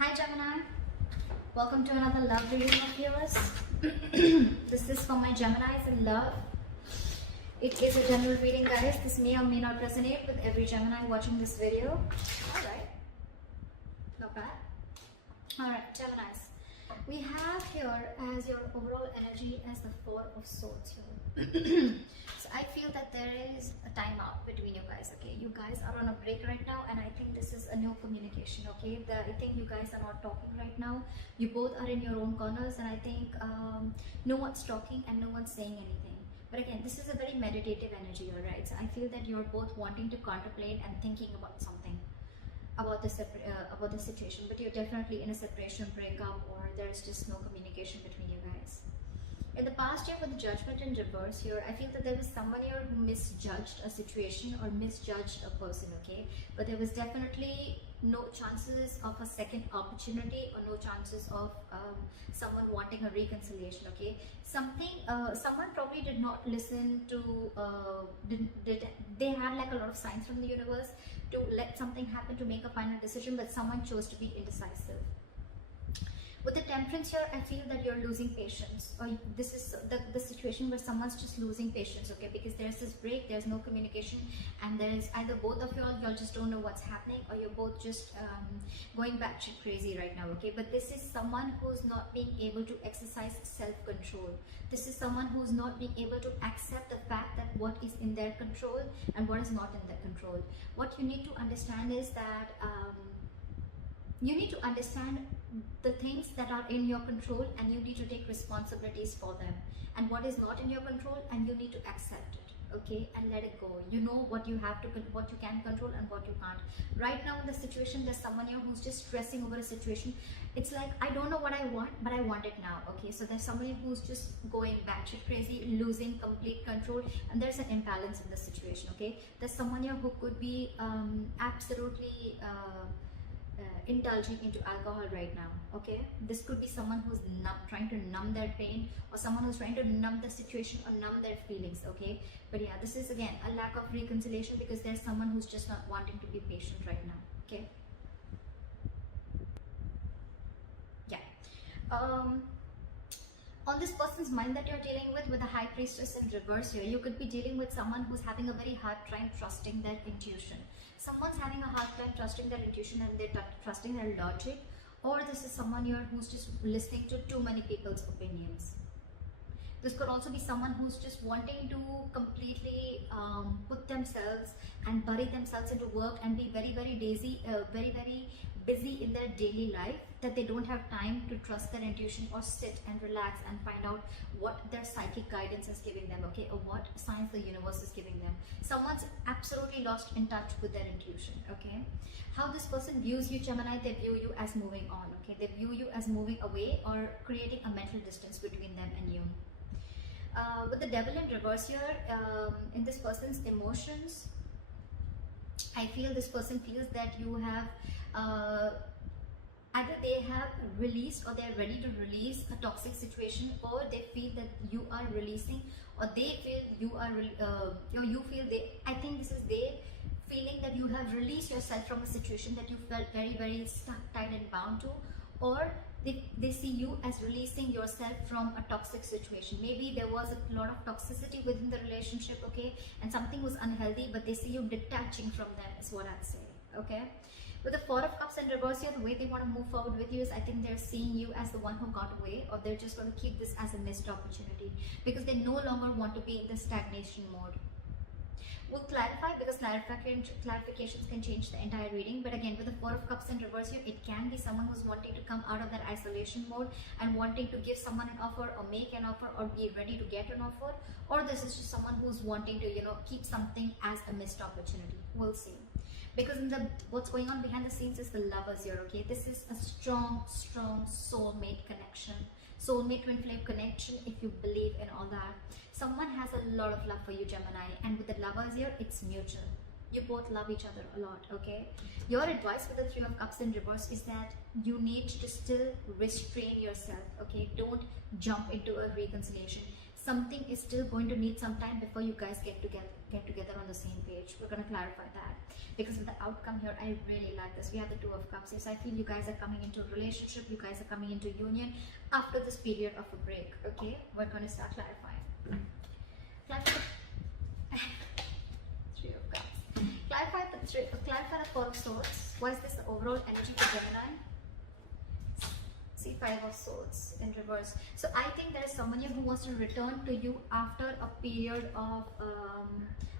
Hi Gemini, welcome to another love reading of yours. This is for my Geminis in love. It is a general reading, guys. This may or may not resonate with every Gemini watching this video. Alright, not bad. Alright, Geminis. We have here as your overall energy as the Four of Swords here. So I feel that there is a timeout between you guys, okay? You guys are on a break right now, and I think this is a no communication, okay? I think you guys are not talking right now. You both are in your own corners, and I think no one's talking and no one's saying anything. But again, this is a very meditative energy, alright? So I feel that you're both wanting to contemplate and thinking about something. About the situation, but you're definitely in a separation, breakup, or there's just no communication between you guys. In the past year with the Judgment in reverse here, I feel that there was someone here who misjudged a situation or misjudged a person, okay? But there was definitely no chances of a second opportunity or no chances of someone wanting a reconciliation, okay? Someone probably did not listen to, they had like a lot of signs from the universe to let something happen, to make a final decision, but someone chose to be indecisive. With the Temperance here, I feel that you're losing patience, or this is the situation where someone's just losing patience, okay? Because there's this break, there's no communication, and there's either both of y'all just don't know what's happening, or you're both just going batshit crazy right now, okay? But this is someone who's not being able to exercise self-control. This is someone who's not being able to accept the fact that what is in their control and what is not in their control. What you need to understand is that you need to understand the things that are in your control, and you need to take responsibilities for them, and what is not in your control, and you need to accept it, okay, and let it go. You know what you have to, what you can control and what you can't. Right now in the situation, there's someone here who's just stressing over a situation. It's like, I don't know what I want, but I want it now, okay? So there's somebody who's just going batshit crazy, losing complete control, and there's an imbalance in the situation, okay? There's someone here who could be absolutely indulging into alcohol right now, okay? This could be someone who's trying to numb their pain, or someone who's trying to numb the situation or numb their feelings, okay? But yeah, this is again a lack of reconciliation, because there's someone who's just not wanting to be patient right now, okay? Yeah. On this person's mind that you're dealing with the High Priestess in reverse here, you could be dealing with someone who's having a very hard time trusting their intuition. Someone's having a hard time trusting their intuition, and they're trusting their logic, or this is someone here who's just listening to too many people's opinions. This could also be someone who's just wanting to completely put themselves and bury themselves into work and be very busy in their daily life, that they don't have time to trust their intuition or sit and relax and find out what their psychic guidance is giving them, okay, or what signs the universe is giving them. Someone's absolutely lost in touch with their intuition, okay? How this person views you, Gemini, they view you as moving on, okay? They view you as moving away or creating a mental distance between them and you. With the Devil in reverse here, in this person's emotions, I feel this person feels that you have either they have released, or they're ready to release a toxic situation, or they feel that you are releasing, or they feel you are you feel they, I think this is they feeling that you have released yourself from a situation that you felt very stuck, tied and bound to, or they see you as releasing yourself from a toxic situation. Maybe there was a lot of toxicity within the relationship, okay, and something was unhealthy, but they see you detaching from them, is what I'd say, okay? With the Four of Cups in reverse here, the way they want to move forward with you is, I think they're seeing you as the one who got away, or they're just going to keep this as a missed opportunity, because they no longer want to be in the stagnation mode. We'll clarify, because clarifications can change the entire reading. But again, with the Four of Cups in reverse here, it can be someone who's wanting to come out of that isolation mode and wanting to give someone an offer, or make an offer, or be ready to get an offer, or this is just someone who's wanting to, you know, keep something as a missed opportunity. We'll see. Because in the what's going on behind the scenes is the Lovers here, okay? This is a strong soulmate connection, soulmate twin flame connection, if you believe in all that. Someone has a lot of love for you, Gemini, and with the Lovers here, it's mutual. You both love each other a lot, okay? Your advice with the Three of Cups in reverse is that you need to still restrain yourself, okay? Don't jump into a reconciliation. something is still going to need some time before you guys get together on the same page. We're going to clarify that, because of the outcome here, I really like this. We have the Two of Cups. Yes, I feel you guys are coming into a relationship, you guys are coming into union after this period of a break. Okay, we're going to start clarifying. Three of Cups. Clarify the Four of Swords. What is this the overall energy for Gemini? See, Five of Swords in reverse. So I think there is someone here who wants to return to you after a period of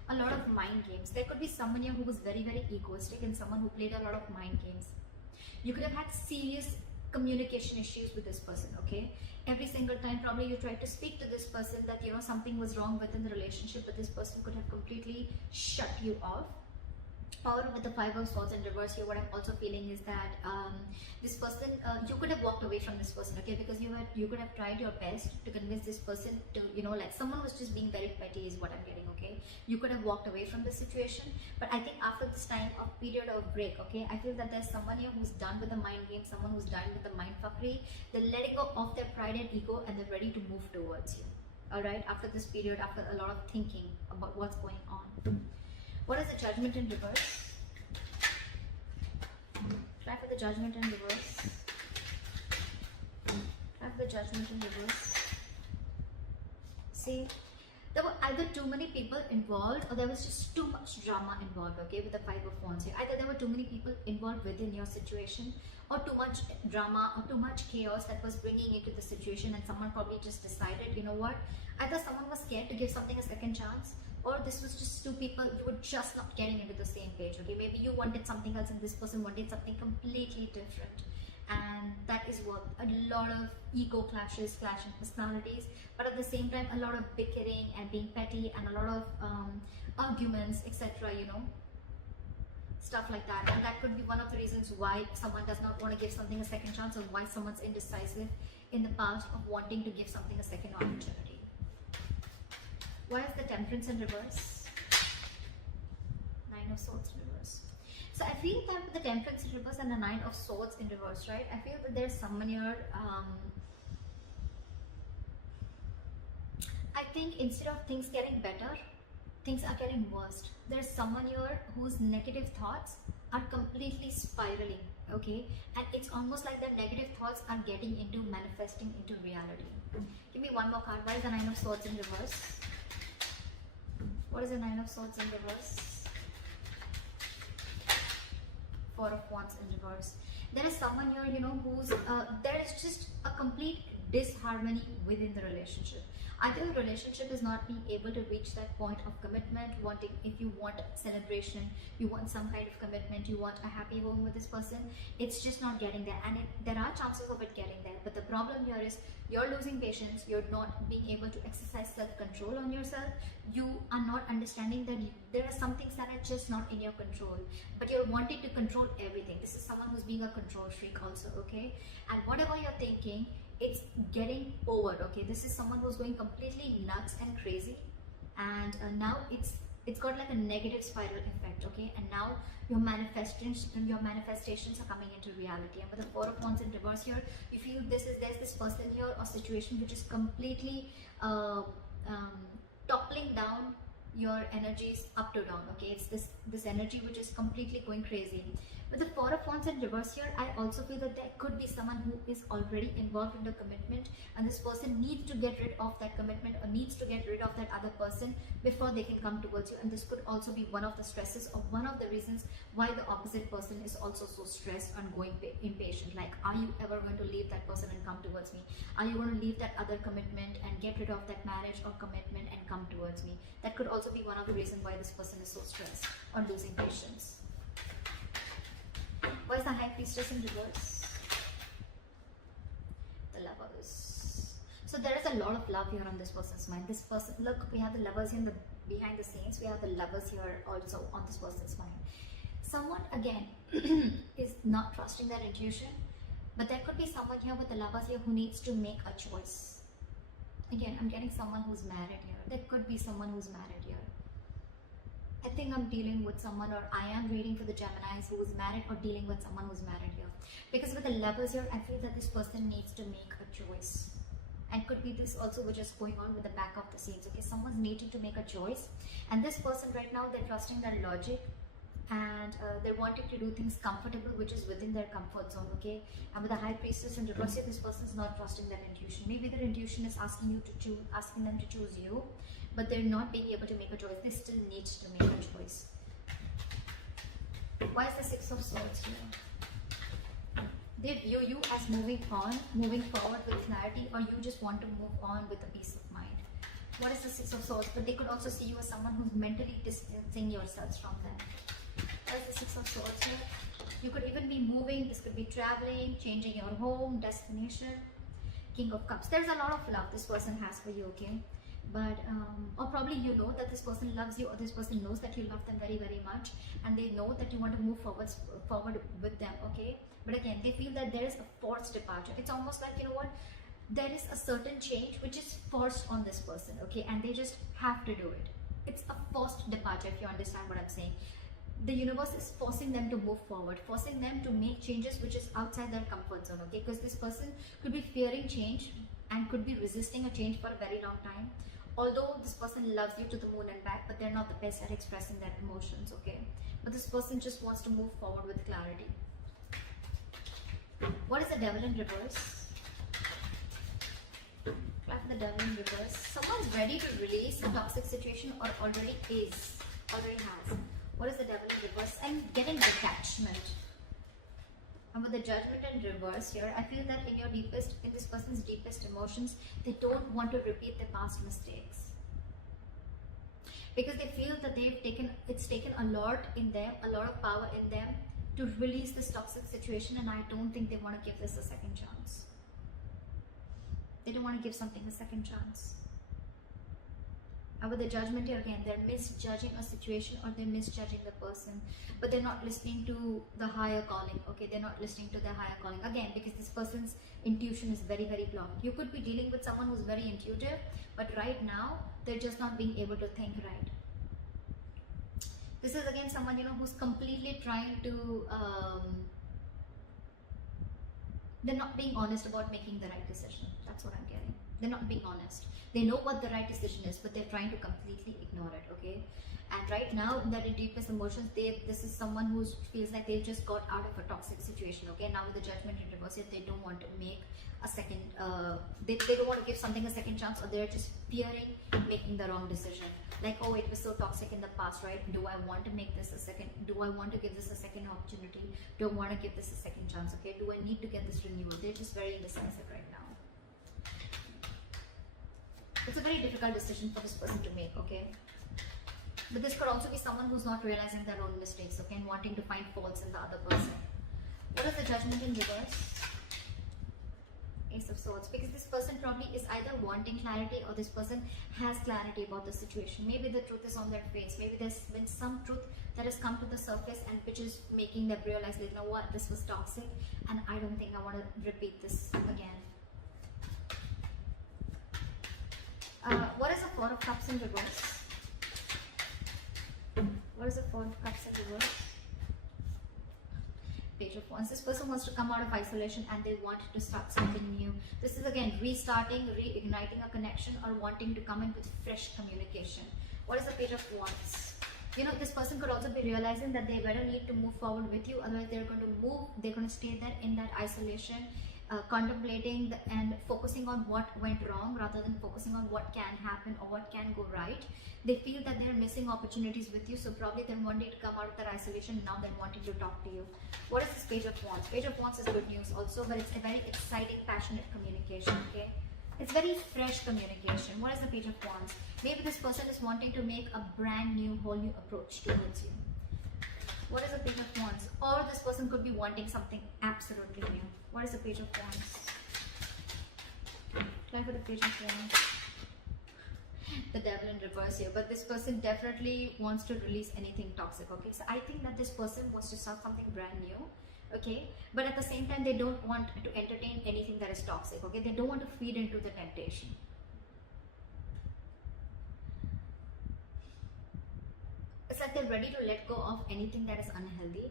a lot of mind games. There could be someone here who was very, very egoistic and someone who played a lot of mind games. You could have had serious communication issues with this person, okay? Every single time probably you tried to speak to this person that, you know, something was wrong within the relationship, but this person could have completely shut you off. Or with the Five of Swords in reverse here, what I'm also feeling is that this person, you could have walked away from this person, okay? Because you could have tried your best to convince this person to, you know, like someone was just being very petty is what I'm getting, okay? You could have walked away from the situation, but I think after this time of period of break, okay, I feel that there's someone here who's done with the mind game, someone who's done with the mind fuckery. They're letting go of their pride and ego and they're ready to move towards you, all right? After this period, after a lot of thinking about what's going on. What is the Judgment in reverse? Try for the Judgment in reverse. Try for the Judgment in reverse. See, there were either too many people involved or there was just too much drama involved, okay, with the Five of Wands here. Either there were too many people involved within your situation or too much drama or too much chaos that was bringing you to the situation, and someone probably just decided, you know what, either someone was scared to give something a second chance, or this was just two people who were just not getting into the same page, okay? Maybe you wanted something else and this person wanted something completely different. And that is what a lot of ego clashes, clashing personalities, but at the same time a lot of bickering and being petty and a lot of arguments, etc., you know, stuff like that. And that could be one of the reasons why someone does not want to give something a second chance, or why someone's indecisive in the past of wanting to give something a second opportunity. Why is the Temperance in reverse? Nine of Swords in reverse. So I feel that with the Temperance in reverse and the Nine of Swords in reverse, right? I feel that there's someone here, I think instead of things getting better, things are getting worse. There's someone here whose negative thoughts are completely spiraling, okay? And it's almost like the negative thoughts are getting into manifesting into reality. Give me one more card. Why is the Nine of Swords in reverse? What is the Nine of Swords in reverse? Four of Wands in reverse. There is someone here, you know, who's, there is just a complete disharmony within the relationship. Either the relationship is not being able to reach that point of commitment, wanting, if you want celebration, you want some kind of commitment, you want a happy home with this person, it's just not getting there. And there are chances of it getting there, but the problem here is you're losing patience, you're not being able to exercise self-control on yourself, you are not understanding that there are some things that are just not in your control, but you're wanting to control everything. This is someone who's being a control freak also, okay? And whatever you're thinking, it's getting over, okay? This is someone who's going completely nuts and crazy, and now it's got like a negative spiral effect, okay? And now your manifestations are coming into reality. And with the Four of Wands in reverse here, you feel there's this person here or situation which is completely toppling down your energies up to down, okay? It's this energy which is completely going crazy. With the Four of Wands in reverse here, I also feel that there could be someone who is already involved in the commitment, and this person needs to get rid of that commitment or needs to get rid of that other person before they can come towards you. And this could also be one of the stresses or one of the reasons why the opposite person is also so stressed and going impatient. Like, are you ever going to leave that person and come towards me? Are you going to leave that other commitment and get rid of that marriage or commitment and come towards me? That could also be one of the reasons why this person is so stressed or losing patience. Why is the High Priestess in reverse? The Lovers. So there is a lot of love here on this person's mind. This person, look, we have the Lovers in the behind the scenes. We have the Lovers here also on this person's mind. Someone again is not trusting their intuition, but there could be someone here with the Lovers here who needs to make a choice. Again, I'm getting someone who's married here. There could be someone who's married here. I think I'm dealing with someone, or I am reading for the Geminis who is married or dealing with someone who's married here. Because with the Lovers here, I feel that this person needs to make a choice. and could be this also which is going on with the back of the scenes. Okay, someone's needing to make a choice, and this person right now, they're trusting their logic, and they're wanting to do things comfortable, which is within their comfort zone. Okay, and with the High Priestess in reverse here, this person is not trusting their intuition. Maybe their intuition is asking you to choose, asking them to choose you, but they're not being able to make a choice. They still need to make a choice. Why is the Six of Swords here? They view you as moving on, moving forward with clarity, or you just want to move on with a peace of mind. What is the Six of Swords? But they could also see you as someone who's mentally distancing yourselves from them. What is the Six of Swords here? You could even be moving. This could be traveling, changing your home, destination. King of Cups. There's a lot of love this person has for you, okay? But or probably you know that this person loves you, or this person knows that you love them very, very much, and they know that you want to move forward with them, okay? But again, they feel that there is a forced departure. It's almost like, you know what, there is a certain change which is forced on this person, okay? And they just have to do it. It's a forced departure, if you understand what I'm saying. The universe is forcing them to move forward, forcing them to make changes which is outside their comfort zone, okay? Because this person could be fearing change and could be resisting a change for a very long time. Although this person loves you to the moon and back, but they're not the best at expressing their emotions, okay? But this person just wants to move forward with clarity. What is the Devil in reverse? Clap the Devil in reverse. Someone's ready to release a toxic situation, or already has. What is the Devil in reverse? I'm getting detachment. And with the Judgment in reverse here, I feel that in this person's deepest emotions, they don't want to repeat their past mistakes. Because they feel that it's taken a lot in them, a lot of power in them to release this toxic situation, and I don't think they want to give this a second chance. They don't want to give something a second chance. And with the Judgment here again, they're misjudging a situation, or they're misjudging the person, but they're not listening to the higher calling, okay? They're not listening to their higher calling. Again, because this person's intuition is very, very blocked. You could be dealing with someone who's very intuitive, but right now, they're just not being able to think right. This is again someone, you know, who's completely trying to, they're not being honest about making the right decision. That's what I'm getting. They're not being honest. They know what the right decision is, but they're trying to completely ignore it, okay? And right now, in their deepest emotions, this is someone who feels like they've just got out of a toxic situation, okay? Now with the Judgment in reverse, they don't want to make a second, they don't want to give something a second chance, or they're just fearing making the wrong decision. Like, oh, it was so toxic in the past, right? Do I want to make this a second, do I want to give this a second opportunity? Do I want to give this a second chance, okay? Do I need to get this renewal? They're just very indecisive right now. It's a very difficult decision for this person to make, okay? But this could also be someone who's not realizing their own mistakes, okay, and wanting to find faults in the other person. What is the Judgment in reverse? Ace of Swords. Because this person probably is either wanting clarity, or this person has clarity about the situation. Maybe the truth is on their face. Maybe there's been some truth that has come to the surface, and which is making them realize, you know what, this was toxic, and I don't think I want to repeat this again. What is the Four of Cups in reverse? What is the Four of Cups in reverse? Page of Wands. This person wants to come out of isolation, and they want to start something new. This is again restarting, reigniting a connection, or wanting to come in with fresh communication. What is the Page of Wands? You know, this person could also be realizing that they better need to move forward with you, otherwise they're going to move, they're going to stay there in that isolation, contemplating and focusing on what went wrong rather than focusing on what can happen or what can go right. They feel that they're missing opportunities with you, so probably they're wanting to come out of their isolation. Now they're wanting to talk to you. What is this Page of Wands? Page of Wands is good news also, but it's a very exciting, passionate communication, okay? It's very fresh communication. What is the Page of Wands? Maybe this person is wanting to make a brand new, whole new approach towards you. What is the Page of Wands? Or this person could be wanting something absolutely new. What is the Page of Wands? Try for the Page of Wands. The Devil in reverse here. But this person definitely wants to release anything toxic, okay? So I think that this person wants to start something brand new, okay? But at the same time, they don't want to entertain anything that is toxic, okay? They don't want to feed into the temptation. It's like they're ready to let go of anything that is unhealthy,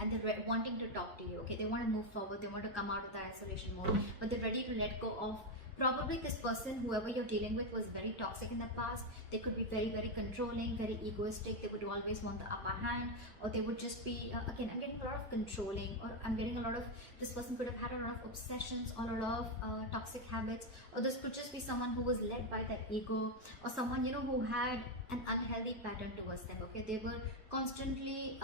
and they're wanting to talk to you, okay? They want to move forward, they want to come out of the isolation mode, but they're ready to let go of Probably this person, whoever you're dealing with, was very toxic in the past. They could be very, very controlling, very egoistic. They would always want the upper hand, or they would just be, again, I'm getting a lot of controlling, or I'm getting a lot of, this person could have had a lot of obsessions or a lot of toxic habits, or this could just be someone who was led by their ego, or someone, you know, who had an unhealthy pattern towards them, okay? They were constantly,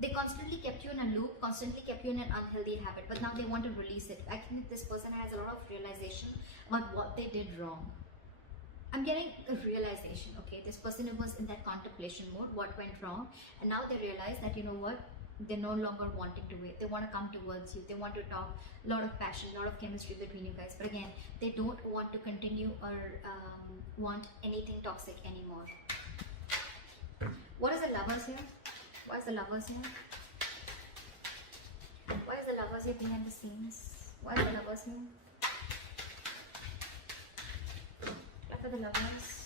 they constantly kept you in a loop, constantly kept you in an unhealthy habit, but now they want to release it. I think this person has a lot of realization about what they did wrong. I'm getting a realization, okay? This person was in that contemplation mode, what went wrong, and now they realize that, you know what, they're no longer wanting to wait. They want to come towards you. They want to talk, a lot of passion, a lot of chemistry between you guys. But again, they don't want to continue or want anything toxic anymore. What is the lovers here? Why is the lovers here? Why is the lovers here behind the scenes? Why is the lovers here? What are the lovers?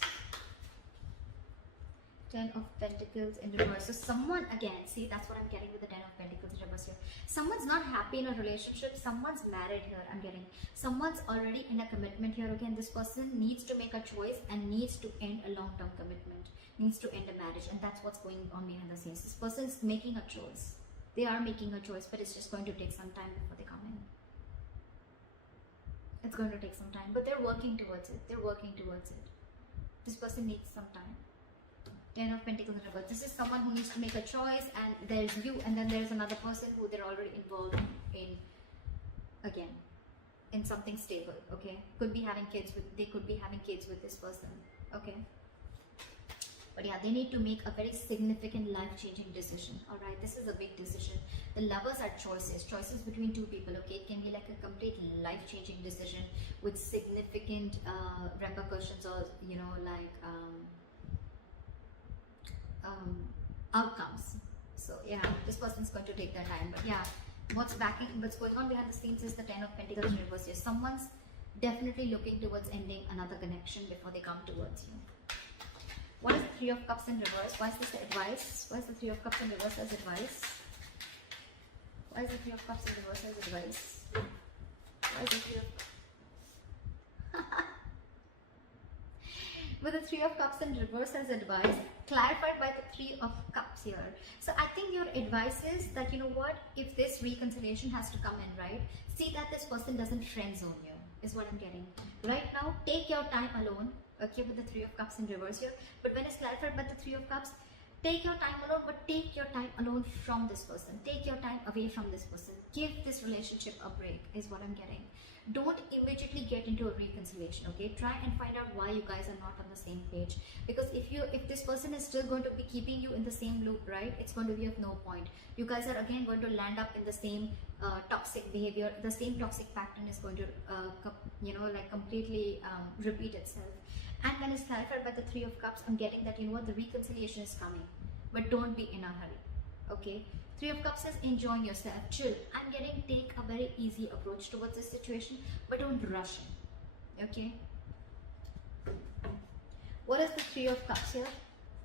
10 of Pentacles in reverse. So someone, again, see, that's what I'm getting with the 10 of Pentacles in reverse here. Someone's not happy in a relationship. Someone's married here, I'm getting. Someone's already in a commitment here. Again, this person needs to make a choice and needs to end a long-term commitment. Needs to end a marriage, and that's what's going on behind the scenes. This person is making a choice. They are making a choice, but it's just going to take some time before they come in. It's going to take some time, but they're working towards it. They're working towards it. This person needs some time. 10 of Pentacles in reverse. This is someone who needs to make a choice, and there's you, and then there's another person who they're already involved in, again, in something stable, okay? Could be having kids with, they could be having kids with this person, okay? But yeah, they need to make a very significant life-changing decision. All right, this is a big decision. The lovers are choices between two people. Okay, it can be like a complete life-changing decision with significant repercussions, or you know, like outcomes. So yeah, this person's going to take their time. But yeah, what's going on behind the scenes is the 10 of Pentacles in reverse here. Someone's definitely looking towards ending another connection before they come towards you. What is the 3 of Cups in reverse? Why is this advice? Why is the 3 of Cups in reverse as advice? Why is the 3 of Cups in reverse as advice? Why is the 3 of with the 3 of Cups in reverse as advice, clarified by the 3 of Cups here. So I think your advice is that, you know what, if this reconciliation has to come in, right, see that this person doesn't friend zone you, is what I'm getting. Right now, take your time alone. Okay, with the 3 of Cups in reverse here, but when it's clarified by the 3 of Cups, take your time alone, but take your time alone from this person. Take your time away from this person. Give this relationship a break, is what I'm getting. Don't immediately get into a reconciliation, okay? Try and find out why you guys are not on the same page, because if this person is still going to be keeping you in the same loop, right, it's going to be of no point. You guys are again going to land up in the same toxic behavior. The same toxic pattern is going to you know, like completely repeat itself. And when it's clarified by the 3 of Cups, I'm getting that, you know what, the reconciliation is coming, but don't be in a hurry, okay? 3 of Cups says enjoying yourself, chill. I'm getting take a very easy approach towards this situation, but don't rush in, okay? What is the 3 of Cups here?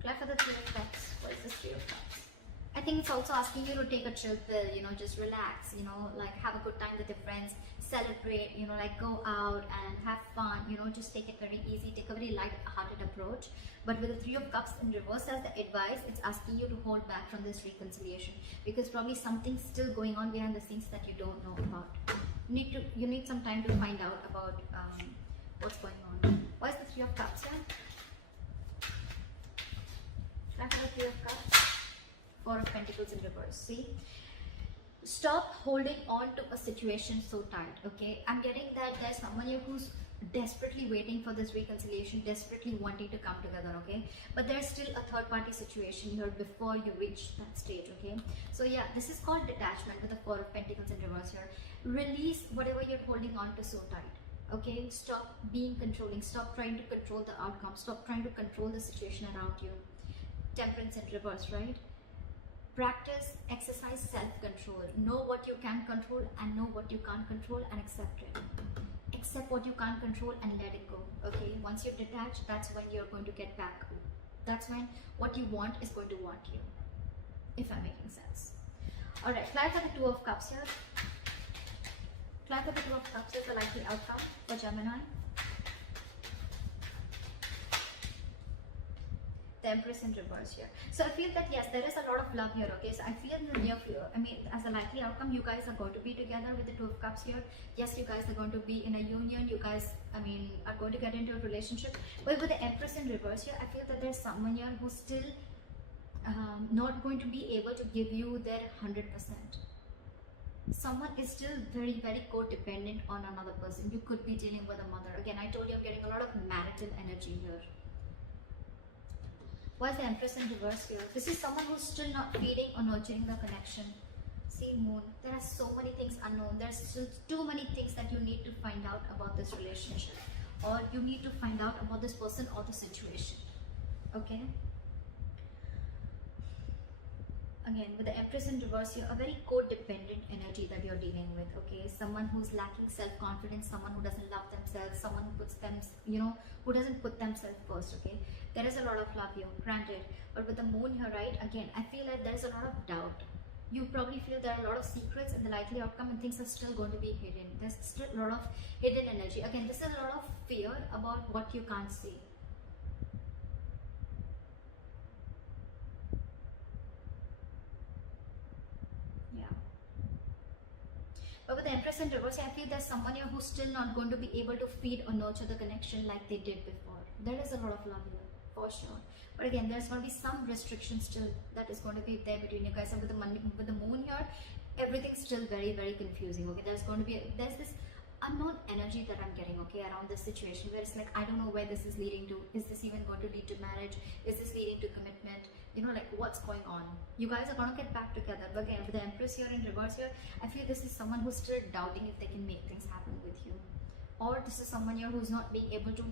Clarify the 3 of Cups. What is the 3 of Cups? I think it's also asking you to take a chill pill, you know, just relax, you know, like have a good time with your friends, celebrate, you know, like go out and have fun, you know, just take it very easy, take a very light-hearted approach. But with the 3 of Cups in reverse as the advice, it's asking you to hold back from this reconciliation, because probably something's still going on behind the scenes that you don't know about. You need some time to find out about what's going on. Why is the 3 of Cups here? Back to the 3 of Cups. 4 of Pentacles in reverse. See, stop holding on to a situation so tight, okay? I'm getting that there's someone here who's desperately waiting for this reconciliation, desperately wanting to come together, okay? But there's still a third party situation here before you reach that stage, okay? So yeah, this is called detachment with the 4 of Pentacles in reverse here. Release whatever you're holding on to so tight, okay? Stop being controlling. Stop trying to control the outcome. Stop trying to control the situation around you. Temperance in reverse, right? Practice, exercise self-control. Know what you can control and know what you can't control, and accept it. Accept what you can't control and let it go, okay? Once you detach, that's when you're going to get back. That's when what you want is going to want you, if I'm making sense. Alright, clarify the 2 of Cups here. Climb the Two of Cups is the likely outcome for Gemini. The Empress in reverse here. So I feel that yes, there is a lot of love here. Okay, so I feel in the near future, I mean, as a likely outcome, you guys are going to be together with the Two of Cups here. Yes, you guys are going to be in a union. You guys, I mean, are going to get into a relationship. But with the Empress in reverse here, I feel that there's someone here who's still not going to be able to give you their 100%. Someone is still very, very codependent on another person. You could be dealing with a mother. Again, I told you I'm getting a lot of marital energy here. Why is the Empress in reverse here? This is someone who's still not feeding or nurturing the connection. See, Moon, there are so many things unknown. There's still too many things that you need to find out about this relationship, or you need to find out about this person or the situation. Okay? Again, with the Empress in reverse here, a very codependent energy that you're dealing with. Okay, someone who's lacking self-confidence, someone who doesn't love themselves, someone who puts them, who doesn't put themselves first. Okay, there is a lot of love here, granted, but with the Moon here, right, again, I feel like there is a lot of doubt. You probably feel there are a lot of secrets in the likely outcome, and things are still going to be hidden. There's still a lot of hidden energy. Again, this is a lot of fear about what you can't see. But with the Empress in reverse, I feel there's someone here who's still not going to be able to feed or nurture the connection like they did before. There is a lot of love here, for sure. But again, there's going to be some restrictions still that is going to be there between you guys. And with the Moon here, everything's still very, very confusing. Okay, there's this unknown energy that I'm getting, okay, around this situation, where it's like, I don't know where this is leading to. Is this even going to lead to marriage? Is this leading to commitment? Like, what's going on? You guys are going to get back together. But again, with the Empress here in reverse here, I feel this is someone who's still doubting if they can make things happen with you. Or this is someone here who's not being able to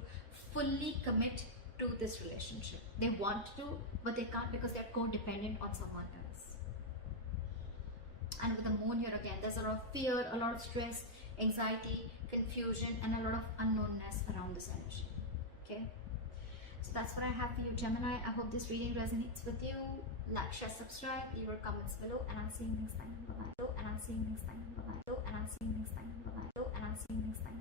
fully commit to this relationship. They want to, but they can't because they're codependent on someone else. And with the Moon here again, there's a lot of fear, a lot of stress, anxiety, confusion, and a lot of unknownness around this energy. Okay, so that's what I have for you, Gemini. I hope this reading resonates with you. Like, share, subscribe, leave your comments below, and I'll see you next time. Bye bye. And I'll see you next time. Bye bye. And I'll see you next time. Bye bye. And I'll see you next time.